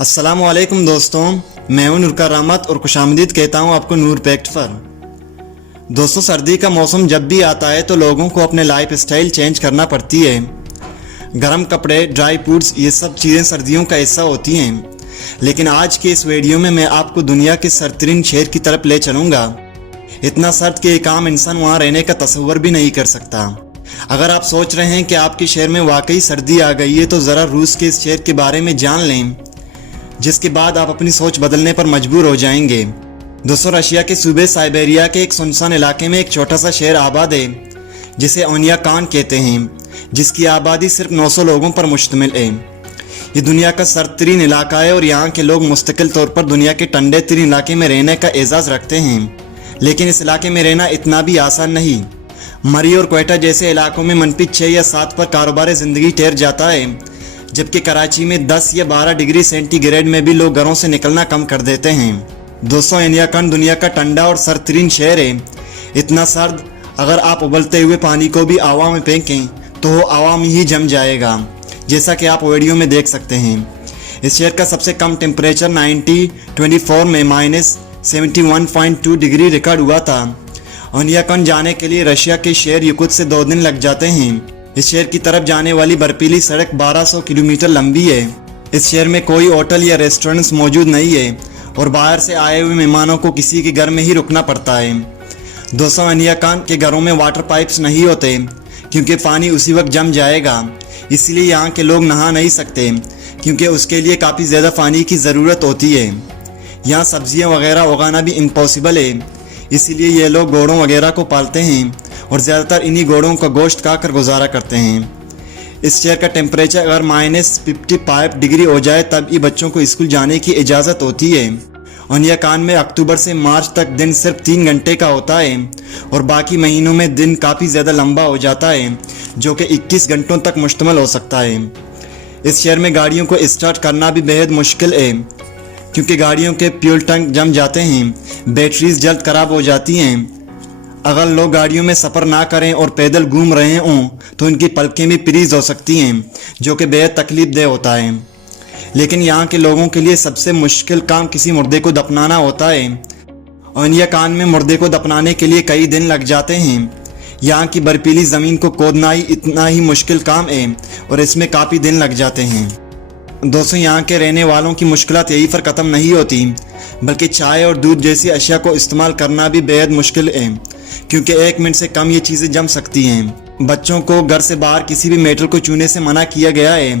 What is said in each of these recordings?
अस्सलाम वालेकुम दोस्तों, मैं हूं नूर करामत और खुशामदीद कहता हूं आपको नूर पैक्ट पर। दोस्तों, सर्दी का मौसम जब भी आता है तो लोगों को अपने लाइफ स्टाइल चेंज करना पड़ती है। गर्म कपड़े, ड्राई फ्रूट्स, ये सब चीज़ें सर्दियों का हिस्सा होती हैं। लेकिन आज के इस वीडियो में मैं आपको दुनिया के सर्दतरीन शहर की तरफ ले चलूँगा। इतना सर्द कि एक आम इंसान वहाँ रहने का तसव्वुर भी नहीं कर सकता। अगर आप सोच रहे हैं कि आपके शहर में वाकई सर्दी आ गई है तो ज़रा रूस के इस शहर के बारे में जान लें, जिसके बाद आप अपनी सोच बदलने पर मजबूर हो जाएंगे। दोस्तों, रशिया के सूबे साइबेरिया के एक सुनसान इलाके में एक छोटा सा शहर आबाद है जिसे ओनियाकान कहते हैं, जिसकी आबादी सिर्फ 900 लोगों पर मुश्तमिल है। ये दुनिया का सर्दतरीन इलाका है और यहाँ के लोग मुस्तकिल तौर पर दुनिया के ठंडे तरीन इलाके में रहने का एजाज़ रखते हैं। लेकिन इस इलाके में रहना इतना भी आसान नहीं। मरी और क्वेटा जैसे इलाकों में मनफी 6 या 7 पर कारोबार ज़िंदगी ठहर जाता है, जबकि कराची में 10 या 12 डिग्री सेंटीग्रेड में भी लोग घरों से निकलना कम कर देते हैं। दोस्तों, ओनियाकान दुनिया का ठंडा और सर्दतरीन शहर है। इतना सर्द, अगर आप उबलते हुए पानी को भी आवा में फेंकें तो वो आवा में ही जम जाएगा, जैसा कि आप वीडियो में देख सकते हैं। इस शहर का सबसे कम टेम्परेचर 1924 में -71.2 डिग्री रिकॉर्ड हुआ था। ओनियाकान जाने के लिए रशिया के शहर युकुत से 2 दिन लग जाते हैं। इस शहर की तरफ जाने वाली बर्फीली सड़क 1200 किलोमीटर लंबी है। इस शहर में कोई होटल या रेस्टोरेंट्स मौजूद नहीं है और बाहर से आए हुए मेहमानों को किसी के घर में ही रुकना पड़ता है। दोस्तों, ओनियाकान के घरों में वाटर पाइप्स नहीं होते क्योंकि पानी उसी वक्त जम जाएगा। इसलिए यहाँ के लोग नहा नहीं सकते क्योंकि उसके लिए काफ़ी ज़्यादा पानी की ज़रूरत होती है। यहाँ सब्जियाँ वगैरह उगाना भी इम्पॉसिबल है, इसीलिए ये लोग घोड़ों वगैरह को पालते हैं और ज़्यादातर इन्हीं घोड़ों का गोश्त खाकर गुजारा करते हैं। इस शहर का टेम्परेचर अगर -55 डिग्री हो जाए तब ही बच्चों को स्कूल जाने की इजाज़त होती है। ओनियाकान में अक्टूबर से मार्च तक दिन सिर्फ 3 घंटे का होता है और बाकी महीनों में दिन काफ़ी ज़्यादा लंबा हो जाता है, जो कि 21 घंटों तक मुश्तमिल हो सकता है। इस शहर में गाड़ियों को स्टार्ट करना भी बेहद मुश्किल है क्योंकि गाड़ियों के फ्यूल टैंक जम जाते हैं, बैटरीज जल्द ख़राब हो जाती हैं। अगर लोग गाड़ियों में सफ़र ना करें और पैदल घूम रहे हों तो इनकी पलकें भी फ्रीज हो सकती हैं, जो कि बेहद तकलीफदेह होता है। लेकिन यहाँ के लोगों के लिए सबसे मुश्किल काम किसी मुर्दे को दफनाना होता है। ओनियाकान में मुर्दे को दफनाने के लिए कई दिन लग जाते हैं। यहाँ की बर्फीली ज़मीन को खोदना ही इतना ही मुश्किल काम है और इसमें काफ़ी दिन लग जाते हैं। दोस्तों, यहाँ के रहने वालों की मुश्किलात यही पर ख़त्म नहीं होती, बल्कि चाय और दूध जैसी अशिया को इस्तेमाल करना भी बेहद मुश्किल है क्योंकि 1 मिनट से कम ये चीज़ें जम सकती हैं। बच्चों को घर से बाहर किसी भी मेटल को छूने से मना किया गया है।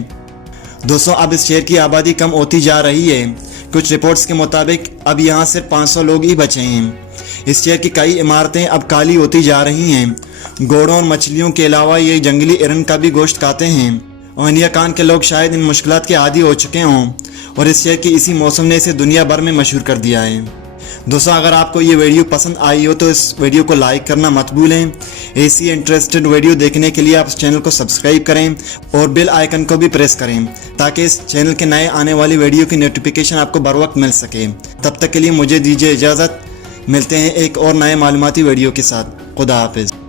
दोस्तों, अब इस शहर की आबादी कम होती जा रही है। कुछ रिपोर्ट्स के मुताबिक अब यहाँ सिर्फ 500 लोग ही बचे हैं। इस शहर की कई इमारतें अब काली होती जा रही हैं। घोड़ों और मछलियों के अलावा ये जंगली हिरन का भी गोश्त खाते हैं। ओनियाकान के लोग शायद इन मुश्किलात के आदी हो चुके हों और इस शहर की इसी मौसम ने इसे दुनिया भर में मशहूर कर दिया है। दोस्तों, अगर आपको ये वीडियो पसंद आई हो तो इस वीडियो को लाइक करना मत भूलें। ऐसी इंटरेस्टेड वीडियो देखने के लिए आप इस चैनल को सब्सक्राइब करें और बेल आइकन को भी प्रेस करें ताकि इस चैनल के नए आने वाली वीडियो की नोटिफिकेशन आपको बर वक्त मिल सके। तब तक के लिए मुझे दीजिए इजाज़त। मिलते हैं एक और नए मालूमाती वीडियो के साथ। खुदा हाफिज़।